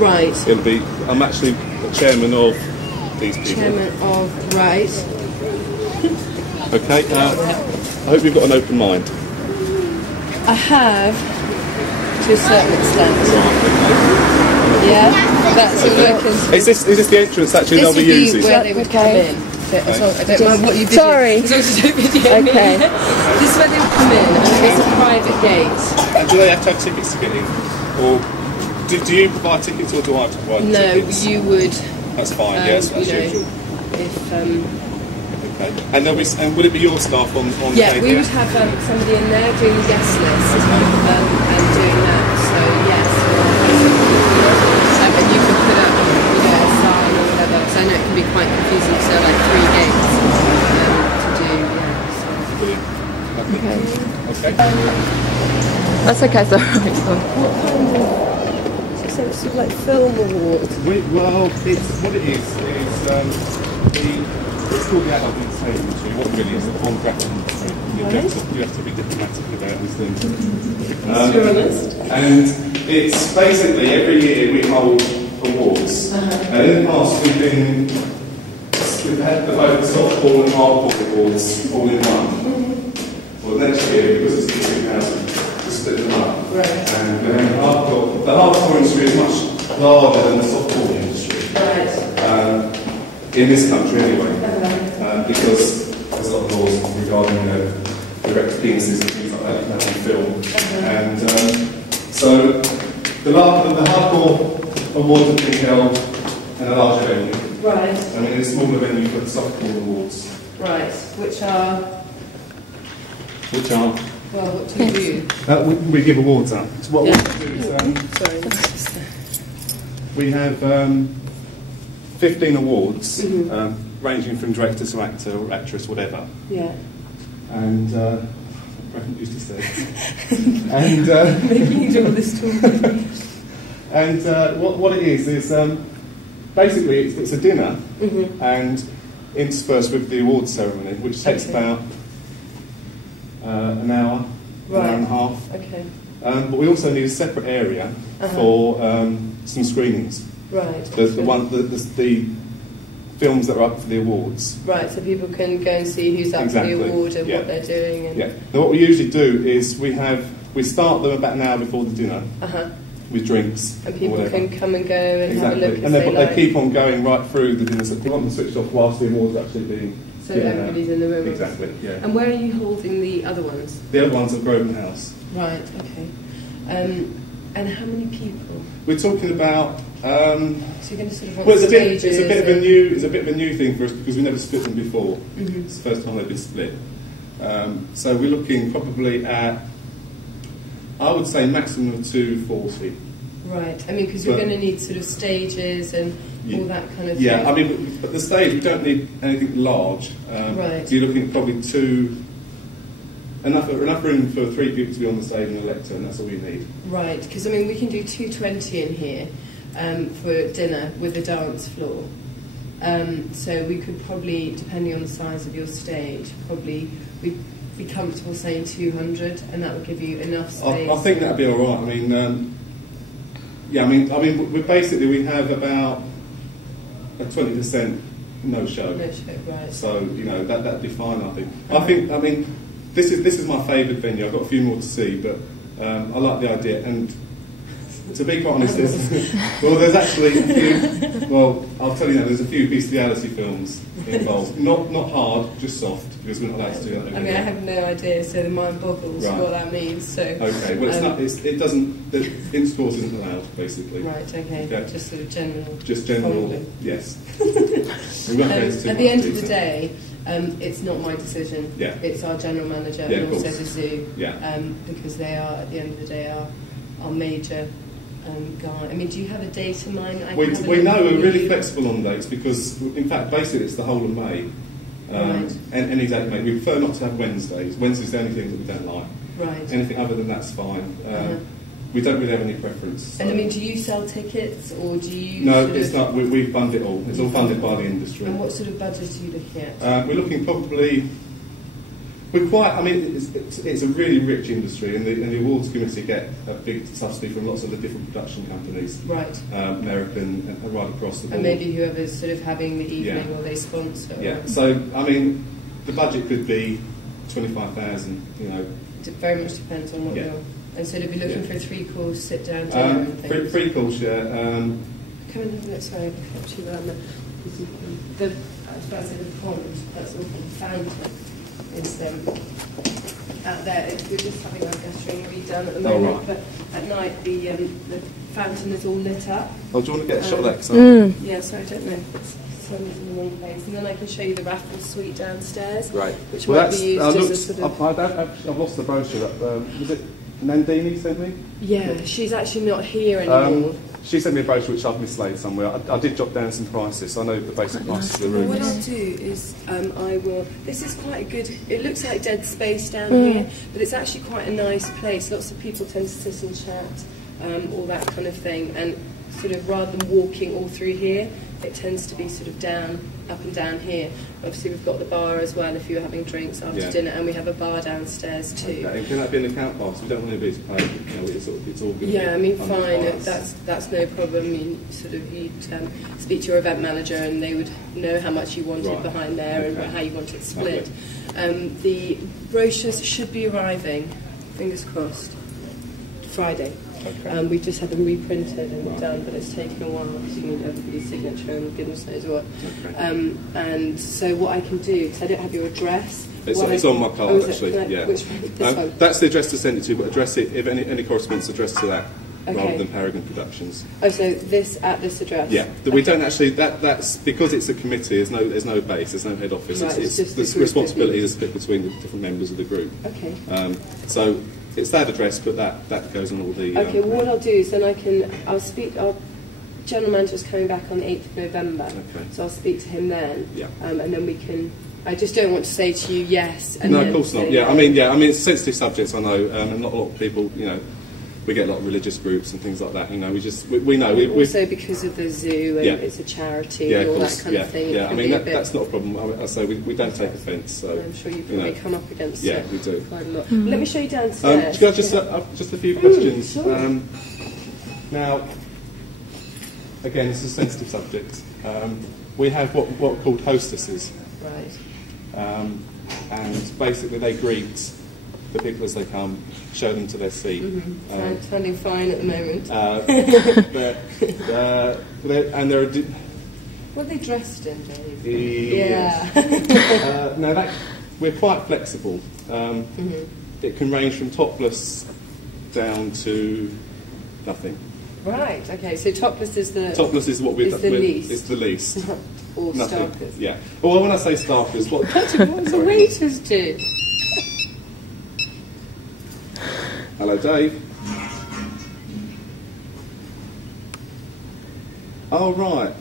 Right. It'll be. I'm actually the chairman of these people. Chairman of, right. Okay. I hope you've got an open mind. I have, to a certain extent. Right. Yeah, that's okay. Is this the entrance actually they'll be using? This would be where they would come in. I don't mind what you video. Sorry. As long as you don't video me. This is where they would come in, and it's a private gate. And do they have to have tickets to get in? Or do you provide tickets, or do I provide tickets? No, you would. That's fine, yes, that's usual. If, okay. And would it be your staff on yeah, KDF? we would have somebody in there doing the guest list and doing that. So yes, and you can put up, a sign or whatever. Because I know it can be quite confusing. So like 3 gates to do. Yeah. So. Okay. That's okay, so So it's sort of like film awards. Well, what it is it's called the adult entertainment industry. What really is the pornographic industry. You have to be diplomatic about these things. And it's basically every year we hold awards. And in the past we've had both the softball and hardball awards all in one. Well, next year, because it's 2000, we split them up. Right. And the hardcore industry is much larger than the softball industry. Right. In this country, anyway. Because there's a lot of laws regarding erect penises and things like that now on film. And so the hardcore awards have been held in a larger venue. Right. And in a smaller venue for the softball awards. Right. Which are? Well, what do you do? We give awards out. So what we do is Sorry. we have 15 awards, ranging from director to actor or actress, whatever. Yeah. And I used to say. And making you do all this talking. and what it is basically it's a dinner, and interspersed with the awards ceremony, which takes about an hour, an hour and a half. Okay. But we also need a separate area for some screenings. Right. The films that are up for the awards. Right, so people can go and see who's up for the award and what they're doing. And Now what we usually do is we start them about an hour before the dinner with drinks. And people can come and go and have a look if and they they keep on going right through the dinner. So we want them switched off whilst the awards are actually being. So everybody's in the room. Exactly. Yeah. And where are you holding the other ones? The other ones are Grosvenor House. Right. Okay. And how many people? We're talking about. So you're going to sort of want it's stages. a bit of a new thing for us because we never split them before. It's the first time they've been split. So we're looking probably at, I would say, maximum of 240. Right. I mean, because you're going to need sort of stages and all that kind of thing. Yeah. I mean, but the stage we don't need anything large. Right. So you're looking at probably enough room for 3 people to be on the stage and a lectern, and that's all you need. Right. Because I mean, we can do 220 in here. For dinner with a dance floor. So we could probably, depending on the size of your stage, probably we'd be comfortable saying 200, and that would give you enough space. I think that'd be all right. I mean, we have about a 20% no show. No show, right? So that'd be fine. I mean, this is my favourite venue. I've got a few more to see, but I like the idea. And to be quite honest, there's actually a few. Well, I'll tell you now. There's a few bestiality films involved. Not hard, just soft, because we're not allowed to do that. I mean, I have no idea, so the mind boggles what that means. So okay, well, it's not. It doesn't. The intercourse isn't allowed, basically. Right. Okay. Just sort of general. Just general. Following. Yes. At the end of the day. It's not my decision. Yeah. It's our general manager and also the zoo. Yeah. Because they are, at the end of the day, our major guy. I mean, do you have a date in mind? We know we're really flexible on dates because, in fact, basically it's the whole of May. Right. And any date, May. We prefer not to have Wednesdays. Wednesday's the only thing that we don't like. Right. Anything other than that's fine. We don't really have any preference. So. And I mean, do you sell tickets or do you? No, it's not. We fund it all. It's all funded by the industry. And what sort of budget are you looking at? We're looking probably we're quite. I mean, it's a really rich industry, and the awards committee get a big subsidy from lots of the different production companies, right? American and right across the board. And maybe whoever's sort of having the evening or they sponsor. Yeah. So I mean, the budget could be 25,000. You know, it very much depends on what you're. And so to be looking for a 3-course sit-down dinner and things. 3-course, yeah. Come and have a look. Sorry, I kept you around the. I was about to say the pond. That's all the fountain. Is out there. We're just having our guttering redone at the moment, right. but at night the fountain is all lit up. Oh, do you want to get a shot of that? Yeah, so I don't know if it's sun's in the wrong place. And then I can show you the raffle suite downstairs, right? Which might be used as a sort of. I've lost the brochure. Was it Nandini sent me? Yeah, she's actually not here anymore. She sent me a brochure which I've mislaid somewhere. I did jot down some prices. I know the basic prices of the rooms. What I'll do is I will. This is quite a good. It looks like dead space down here, but it's actually quite a nice place. Lots of people tend to sit and chat, all that kind of thing. And sort of rather than walking all through here, it tends to be sort of up and down here. Obviously, we've got the bar as well if you're having drinks after dinner, and we have a bar downstairs too. Okay. And can that be an account pass? We don't want anybody to pay. You know, it's all good. Yeah, I mean, fine. That's no problem. I mean, sort of you'd speak to your event manager, and they would know how much you wanted behind there and how you want it split. The brochures should be arriving, fingers crossed, Friday. Okay. We've just had them reprinted and done, but it's taken a while because you need everybody's signature and goodness knows what. Okay. And so what I can do, because I don't have your address. It's on my card, actually. Which one? This one? That's the address to send it to, but address it, if any correspondence, address to that, rather than Paragon Productions. Oh, so this at this address? Yeah. We don't actually, that's because it's a committee, there's no base, there's no head office. Right, it's the responsibility is split between the different members of the group. Okay. So it's that address, but that goes on all the... Okay, well, what I'll do is then our general manager's coming back on the 8th of November, so I'll speak to him then, and then we can... I just don't want to say to you yes. And no, of course not. I mean, it's sensitive subjects, I know, and not a lot of people, we get a lot of religious groups and things like that. We know. Also because of the zoo and it's a charity and all that kind of thing. Yeah, I mean that's not a problem. So we don't take offence. So I'm sure you probably come up against it. Yeah, we do. Quite a lot. Let me show you downstairs. Just a few questions. Sure. Now, again, this is a sensitive subject. We have what are called hostesses. Right. And basically they greet the people as they come, show them to their seat. Sounding fine at the moment. And there are... What are they dressed in, Dave? Yeah. Now, we're quite flexible. It can range from topless down to nothing. Right, okay, so topless is the... Topless is what we're... the least. It's the least. Or nothing. starkers. Yeah. Well, when I say starkers, what the waiters do? Hello, Dave. Oh, right.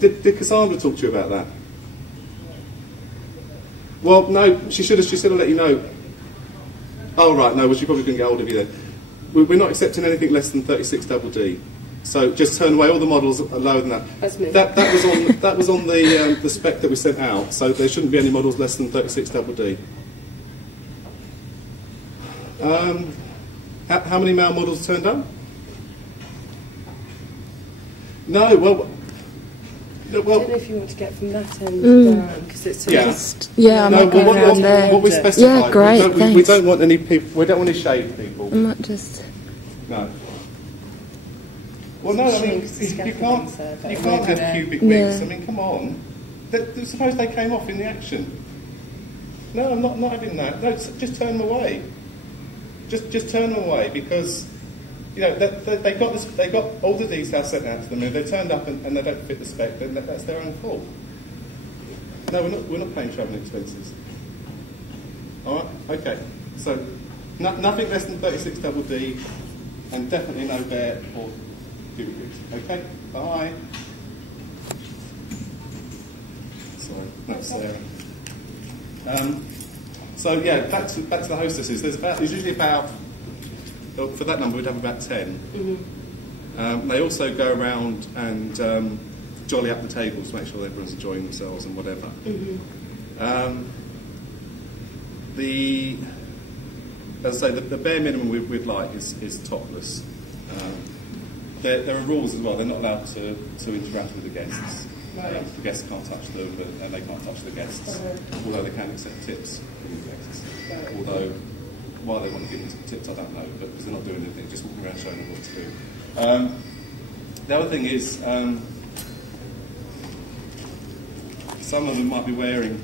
Did Cassandra talk to you about that? Well, no, she should have let you know. Oh, right, no, well, she probably couldn't get hold of you then. We're not accepting anything less than 36 double D. So just turn away. All the models are lower than that. That's me. That was on the spec that we sent out. So there shouldn't be any models less than 36 double D. How many male models turned up? No. Well. I don't know if you want to get from that end down because it's just I might go around there. What we specified. Yeah, great. We don't want any people. We don't want any shaved people. I might just. No. Well, no. I mean, you can't have cubic wigs. I mean, come on. Suppose they came off in the action. No, I'm not having that. No, just turn them away. Just turn them away because. They got all the details sent out to them. If they turned up and they don't fit the spec, then that's their own fault. No, we're not paying travelling expenses. All right, okay. So nothing less than 36 double D, and definitely no bear or cubic wigs. Okay, bye. Sorry, that's Sarah. So yeah, back to the hostesses. There's usually about. For that number, we'd have about 10. They also go around and jolly up the tables, make sure everyone's enjoying themselves and whatever. as I say, the bare minimum we'd like is topless. There are rules as well. They're not allowed to interact with the guests. Right. The guests can't touch them, and they can't touch the guests. Although they can accept tips from the guests. Right. Although why they want to give them tips, I don't know. But because they're not doing anything, just walking around showing them what to do. The other thing is, some of them might be wearing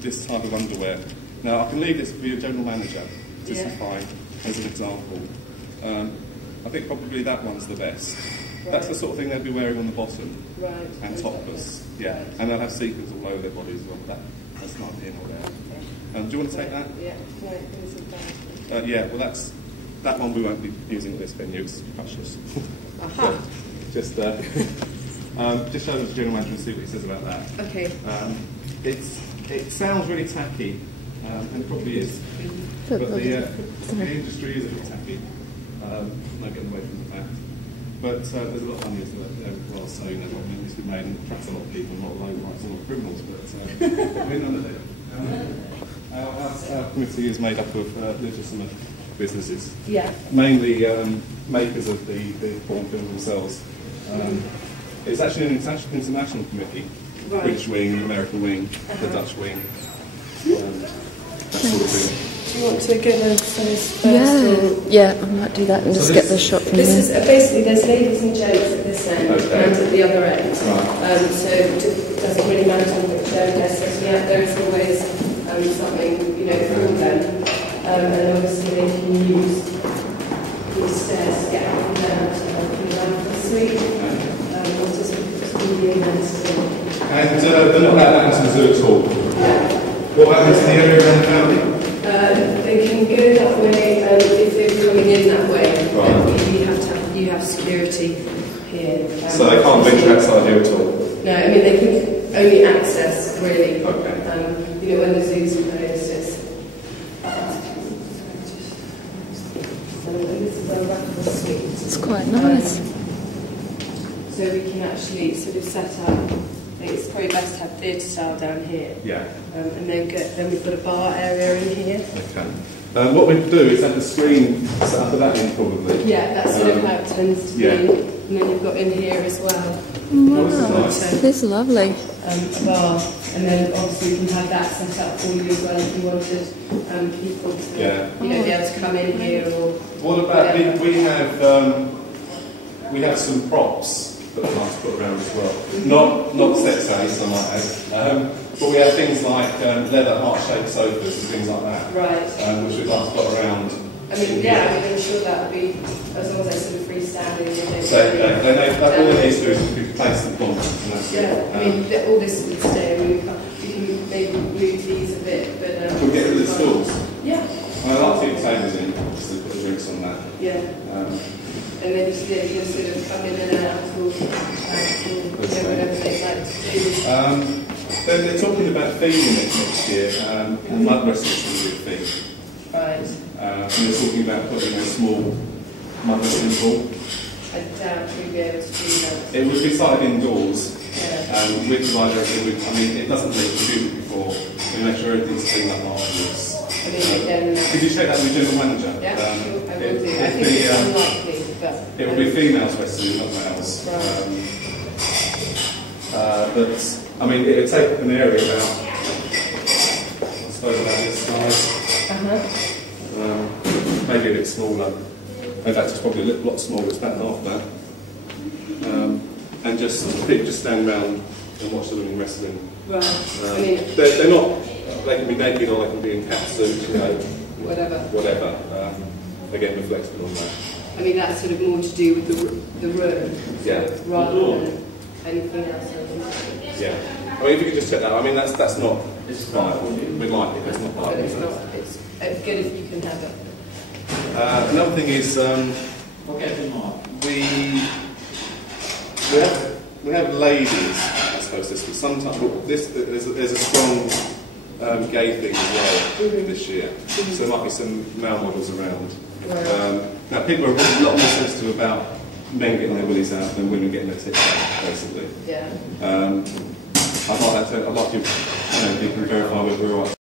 this type of underwear. Now, I can leave this for your general manager, just to find as an example. I think probably that one's the best. Right. That's the sort of thing they'd be wearing on the bottom. Right. And topless. Yeah. Right. And they'll have sequins all over their bodies as well. That's not in or there. Do you want to take that? Yeah. Right. Yeah, well that one we won't be using at this venue, it's precious. Aha. Just show the general manager and see what he says about that. Okay. It sounds really tacky, and it probably is, but the industry is a bit tacky. No getting away from the fact. But there's a lot of money as well, so you know what movies we made, and attracts a lot of people, not low rights, a lot of criminals, but we're none of it. Our committee is made up of legitimate businesses, mainly makers of the porn film themselves. It's actually an international committee, right. British wing, American wing, the Dutch wing, that sort of thing. Do you want to give us those first? Yeah, I might do that and just get the shot from this here. Is basically there's ladies and gents at this end and at the other end. Right. So it doesn't really matter which they're setting out. There is always something for them, and obviously they can use these stairs to get up and down to open down the suite. Just really nice. And they're not allowed out into the zoo at all. What happens in the area around the family? They can go that way if they're coming in that way. Right. You have security here. So they can't venture outside here at all? No, I mean they can only access really. Okay. When the zoo's closed, It's quite nice. So we can actually sort of set up. I think it's probably best to have theatre style down here. Yeah. And then we've got a bar area in here. Okay. What we'd do is have the screen set up at that end, probably. Yeah, that's sort of how it tends to be. And then you've got in here as well. Wow, it is lovely. A bar, and then obviously you can have that set up for you as well if you wanted people to be able to come in here. Or what about we have some props that I'd like to put around as well. Not sex aids, I might add. But we have things like leather heart-shaped sofas and things like that. Right. Which we'd like to put around. I'm sure that would be, as long as they're sort of freestanding. So all they need to do is be placed in front. All this would stay. We can maybe move these a bit, but can we get rid of the stools? Yeah. I'd like to see the tables in, just to put the drinks on that. Yeah. And then you can sort of come in and out for whatever they like to do. Then they're talking about feeding next year. Mud wrestling's going to be a thing. Right. And they're talking about putting a small mud wrestling pool. I doubt we'd be able to do that. It would be sited indoors. Yeah. We provide everything. It doesn't leak the music before. We make sure everything's cleaned up afterwards. Could you check that with the general manager? Yeah, sure, I will do. I think it's unlikely, but it will be females wrestling, not males. Right. But it would take up an area about, I suppose, about this size. Maybe a bit smaller. In fact, it's probably a lot smaller. It's about half that. And people just stand around and watch the women wrestling. Right. They're not. They can be naked or they can be in cat suits. Whatever. Again, we're flexible on that. That's sort of more to do with the room, rather than anything else. Yeah. If you could just check that. That's not viable. We'd like it, but it's not viable. But it's not. It's good if you can have it. Another thing is, we have ladies, I suppose this, but sometimes there's a strong gay thing as well this year. So there might be some male models around. Now people are a lot more sensitive about men getting their willies out than women getting their tits out, basically. Yeah. I'd like you can verify whether we're right.